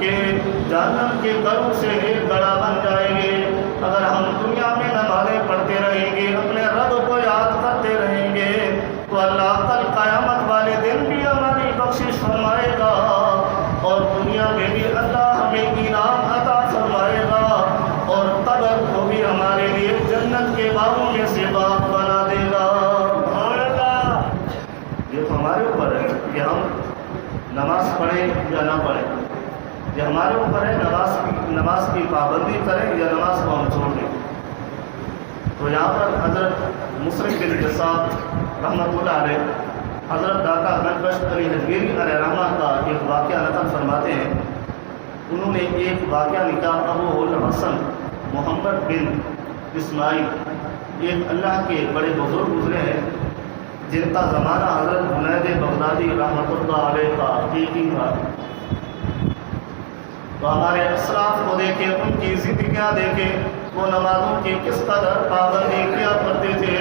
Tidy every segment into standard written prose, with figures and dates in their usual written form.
کے جہنم کے کروں سے ایک گڑھا بن جائیں گے۔ اگر ہم دنیا میں نمازیں پڑھتے رہیں گے، اپنے رب کو یاد کرتے رہیں گے، تو اللہ کل قیامت والے دن بھی ہماری بخشش فرمائے گا، اور دنیا میں بھی اللہ ہمیں انعام عطا فرمائے گا، اور قبر کو بھی ہمارے لیے جنت کے باغوں میں سے باغ بنا دے گا۔ یہ تو ہمارے اوپر ہے کہ ہم نماز پڑھیں یا نہ پڑھیں، یہ ہمارے اوپر ہے نماز کی پابندی کریں یا نماز کو ہم چھوڑ دیں۔ تو یہاں پر حضرت مسلم بن جساد رحمۃ اللہ علیہ حضرت داتا احمد بخش علی حجویری علیہ رحمہ کا ایک واقعہ نقل فرماتے ہیں۔ انہوں نے ایک واقعہ لکھا، ابو الحسن محمد بن اسماعیل ایک اللہ کے بڑے بزرگ گزرے ہیں جن کا زمانہ حضرت جنید بغدادی رحمۃ اللہ علیہ کا ایک ہی تھا۔ تو ہمارے اسلاف کو دیکھیں، ان کی زندگیاں دیکھیں، وہ نمازوں کی کس قدر پابندی کیا کرتے تھے۔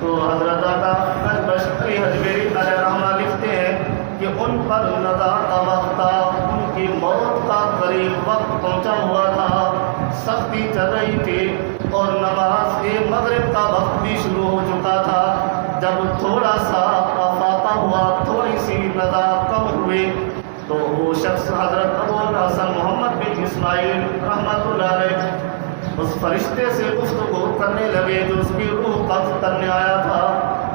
تو حضرت داتا احمد بخش علی حجویری علیہ رحمہ لکھتے ہیں کہ ان پر نزاع کا وقت تھا، ان کی موت کا قریب وقت پہنچا ہوا تھا، سختی چل رہی تھی، اور نماز مغرب کا وقت بھی شروع ہو چکا تھا۔ جب تھوڑا سا افاقہ ہوا، تھوڑی سی نزاع کم ہوئی، تو وہ شخص حضرت ابو الحسن محمد بن اسماعیل رحمۃ اللہ علیہ اس فرشتے سے گفتگو کرنے لگے جو اس کی روح قبض کرنے آیا تھا،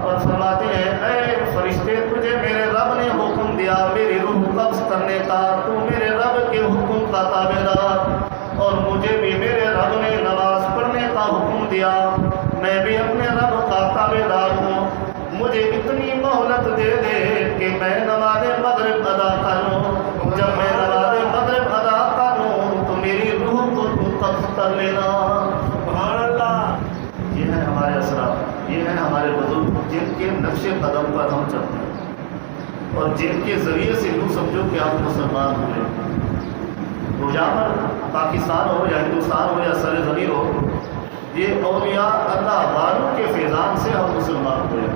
اور فرماتے ہیں، اے فرشتے، تجھے میرے رب نے حکم دیا میری روح قبض کرنے کا، تو میرے رب کے حکم کا تابع دار، اور مجھے بھی میرے رب نے نماز پڑھنے کا حکم دیا، میں بھی اپنے رب کا تابع دار ہوں، مجھے اتنی مہلت دے دے کہ میں نماز مغرب ادا کر لوں، جب میں نماز مغرب ادا کر لوں تو میری روح کو تو قبض کر لینا۔ سبحان اللہ۔ یہ ہے ہمارے اسلاف، یہ ہے ہمارے بزرگ جن کے نقش قدم پر ہم چلتے ہیں، اور جن کے ذریعے سے یوں سمجھو کہ آپ مسلمان ہوئے۔ تو یہاں پر پاکستان ہو یا ہندوستان ہو یا سر زمین ہو، یہ اولیاء اللہ والوں کے فیضان سے ہم مسلمان ہوئے،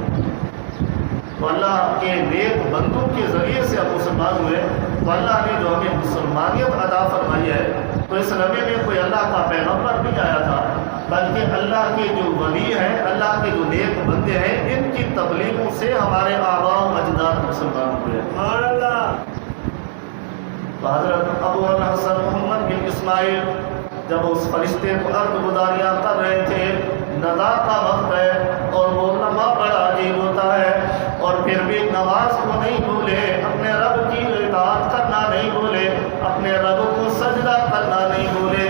تو اللہ کے نیک بندوں کے ذریعے سے ہم مسلمان ہوئے۔ تو اللہ نے جو ہمیں مسلمانیت عطا فرمائی ہے، تو اس لمحے میں کوئی اللہ کا پیغمبر نہیں آیا تھا، بلکہ اللہ کے جو ولی ہیں، اللہ کے جو نیک بندے ہیں، ان کی تبلیغوں سے ہمارے آباء و اجداد مسلمان ہوئے۔ سبحان اللہ۔ تو حضرت ابو الحسن محمد بن اسماعیل جب اس فرشتے کو عرض گزاریاں کر رہے تھے، نزاع کا وقت ہے اور وہ لمحہ بڑا عجیب ہوتا ہے، اور پھر بھی نماز کو نہیں بھولے، اپنے رب کی اطاعت کرنا نہیں بھولے، اپنے رب کو سجدہ کرنا نہیں بھولے۔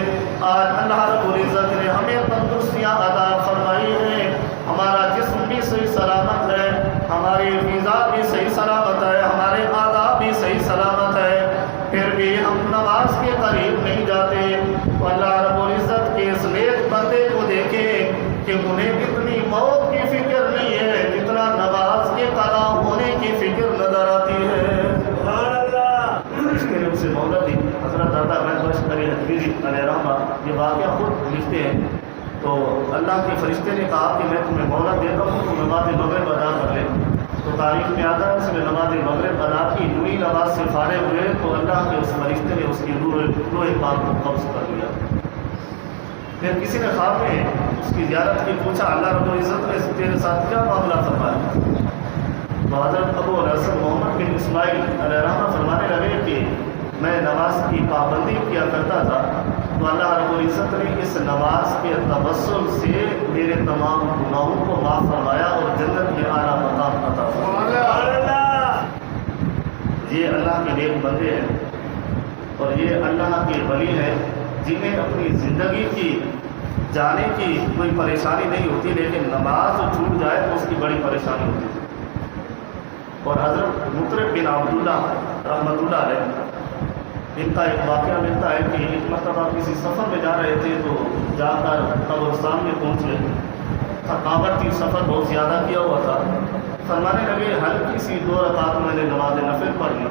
آج اللہ رب العزت نے ہمیں تندرستیاں عطا فرمائی ہیں، ہمارا جسم بھی صحیح سلامت ہے، ہماری غذا بھی صحیح سلامت ہے، ہمارے اعضاء بھی صحیح سلامت ہے، پھر بھی ہم نماز کے قریب نہیں جاتے۔ تو اللہ رب العزت کے اس نیک بندے کو دیکھیں کہ انہیں کتنی موت کی فکر نہیں ہے، جتنا نماز کے قضا ہونے کی فکر نظر آتی ہے۔ سبحان اللہ۔ اس کے لیے اسے مہلت دی۔ حضرت داتا احمد بخش علی حجویری علیہ رحمہ یہ واقعہ خود لکھتے ہیں، تو اللہ کے فرشتے نے کہا کہ میں تمہیں مہلت دیتا ہوں، تو نماز مغرب ادا کر لے۔ تو تاریخ میں آتا ہے اس نے نماز مغرب ادا کی، نوری نماز سے فارغ ہوئے تو اللہ کے اس فرشتے نے اس کی روح پاک کو قبض کر لیا۔ پھر کسی نے خواب میں اس کی زیارت کی، پوچھا اللہ رب العزت نے تیرے ساتھ کیا معاملہ فرمایا؟ تو حضرت ابو الحسن محمد بن اسماعیل علیہ رحمہ فرمانے لگے کہ میں نماز کی پابندی کیا کرتا تھا، تو اللہ رب العزت نے اس نماز کے توسل سے میرے تمام گناہوں کو معاف فرمایا اور جنت کے اعلیٰ مقام عطا فرمایا۔ یہ اللہ کے نیک بندے ہیں، اور یہ اللہ کے ولی ہیں جنہیں اپنی زندگی کی جانے کی کوئی پریشانی نہیں ہوتی، لیکن نماز چھوٹ جائے تو اس کی بڑی پریشانی ہوتی ہے۔ اور حضرت مطرب بن عبداللہ رحمۃ اللہ علیہ ان کا ایک واقعہ ملتا ہے کہ ایک مرتبہ کسی سفر میں جا رہے تھے، تو جا کر قبرستان میں پہنچے، تھکاوٹ تھی، سفر بہت زیادہ کیا ہوا تھا، فرمانے لگے ہلکی سی 2 رکعت میں نے نماز نفل پڑھ لی،